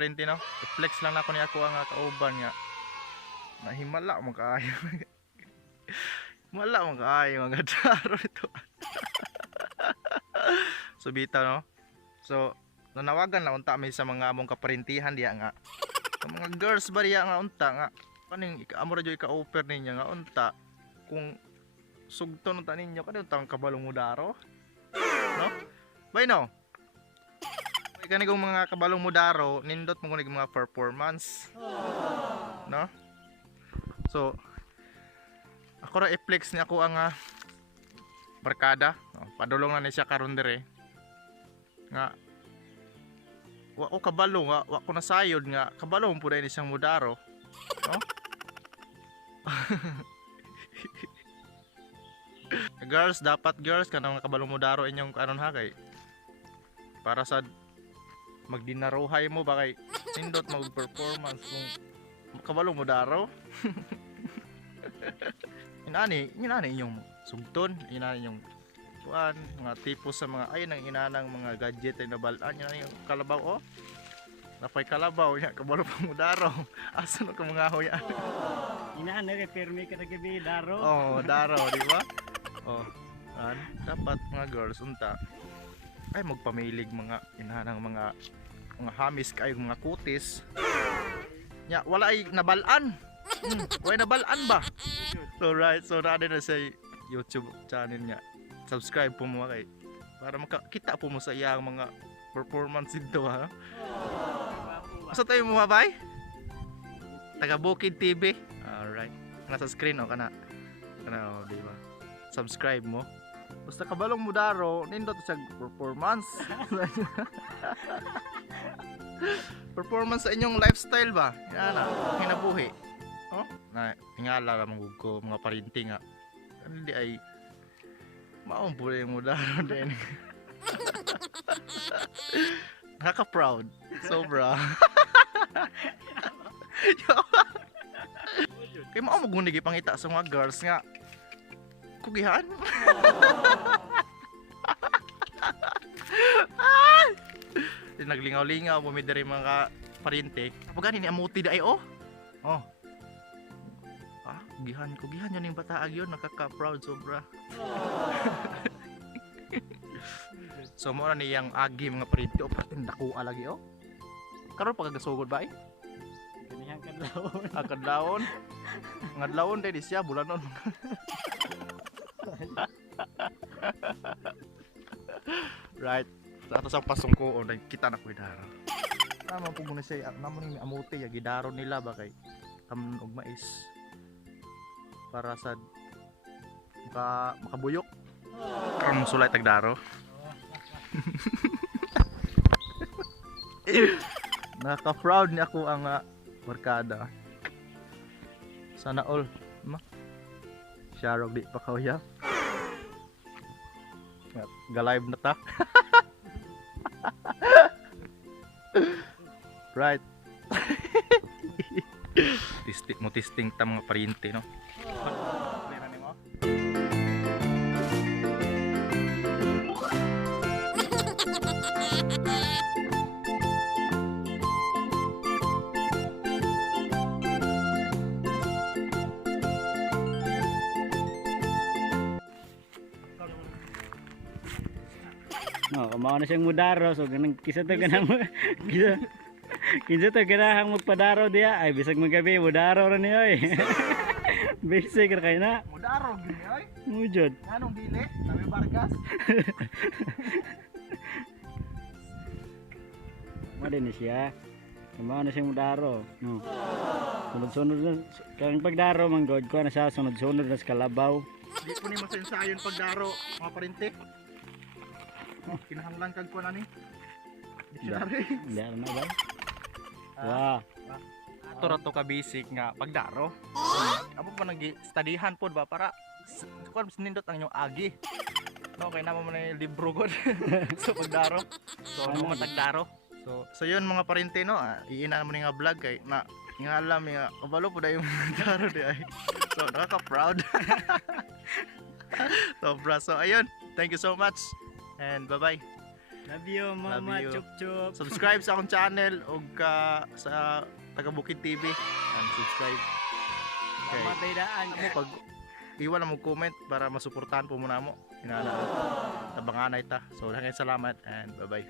parinti no. I-flex lang nako ni ako ang kauban nga. Nahimala mo kaayo. Wala mo kaayo mga daro ito. So bitaw no. So nanawagan na unta mi sa mga among kaparintihan diya nga. Sa mga girls ba diya nga unta nga kaning amo ra joy ka-offer ninyo nga unta kung sugton unta ninyo kada unta kabalong mudaro. No? Bay no. Bay kani kung mga kabalong mudaro nindot mo kunig mga performance. No? So ako ra i-flex ni ako ang barkada. No? Padulong na ni siya karon dire. Nga wa ko kabalo nga wa ko nasayod nga kabalo mo pud ni siyang mudaro no. Girls dapat girls kanang kabalo mudaro inyong kanon ha kay para sa magdinaruhay mo ba kay nindot mag performance kung kabalo mudaro. inani inyong sugton inani inyong kuan mga tipo sa mga ayun ang inanang mga gadget ay nabalaan yan yung kalabaw oh napay kalabaw ya kabalo pa mo daro asa no ka mga hoy Inaan na permi ka nagabi daro. oh daro di ba oh dapat mga girls unta ay magpamilig mga inanang mga hamis kay mga kutis ya wala ay nabalaan wala nabalaan ba so right so na sa YouTube channel niya subscribe po mo kay para makakita po mo sa iyang mga performance dito ha. Asa tayo mo bay? Taga Bukid TV. Alright. Nasa screen o kana. Kana di ba? Subscribe mo. Basta kabalong mo daro nindot sa performance. Performance sa inyong lifestyle ba? Yan na, hinabuhi. Oh, na tingala lang ko mga parinting nga. Hindi ay maumpo yung mudaro din. Nakaka-proud. Sobra. Kaya maumugunig ipangita sa mga girls nga kugihan. Naglingaw-lingaw bumidiri mga parinte. Kapag ni amuti da ay oh. Oh. Kugihan yun yung bataag yun, nakaka-proud sobra. So mo na niyang agi mga parinte o patin dakuha lagi oh. Karon pagagasugod ba eh? Ganihang kadlawon. Kadlawon. Ngadlawon day di siya bulanon. Right. Sa ato sa pasungko o kita na ko idaro. Tama po muna siya namo ni amuti ya gidaro nila ba kay tamnon og mais. Para sa makabuyok karon sulay tagdaro. Naka-proud ni ako ang barkada. Sana all Sharog di pa kauya. Ga-live na ta. Right. Testing ta mga parinte no. No, kumao na siyang mudaro so ganang kisa to ganang kinsa to ganahang magpadaro diya ay bisag magabi mudaro ra ni oy. Basic ra kay na. Mudaro gini oy. Mujud. Anong dili? Sabi Vargas. Mali ni siya. Kumao na siyang mudaro. No. Sunod-sunod na kang pagdaro man god ko na siya sunod-sunod na sa kalabaw. Di po ni mo sa ensayon pagdaro mga parinte. Kinahanglan kag kuan ani. Dictionary. Hindi na ba? Wow. Ato ra to ka basic nga pagdaro. Amo pa nag-studyhan pod ba para kuan nindot ang inyong agi. No kay namo man yung libro god. So pagdaro. So amo matagdaro. So yun mga parente no, iina mo ni nga vlog kay na ngalam nga kabalo po dayon daro di ay. So nakaka-proud. So ayun, thank you so much and bye-bye. Love you, mama. Love you. Chup chup. Subscribe sa akong channel o sa taga Bukid TV. And subscribe. Okay. Pamatay daan. Mo pag iwan na mo comment para masuportahan po muna mo. Inala. Tabanganay ta. So, salamat and bye-bye.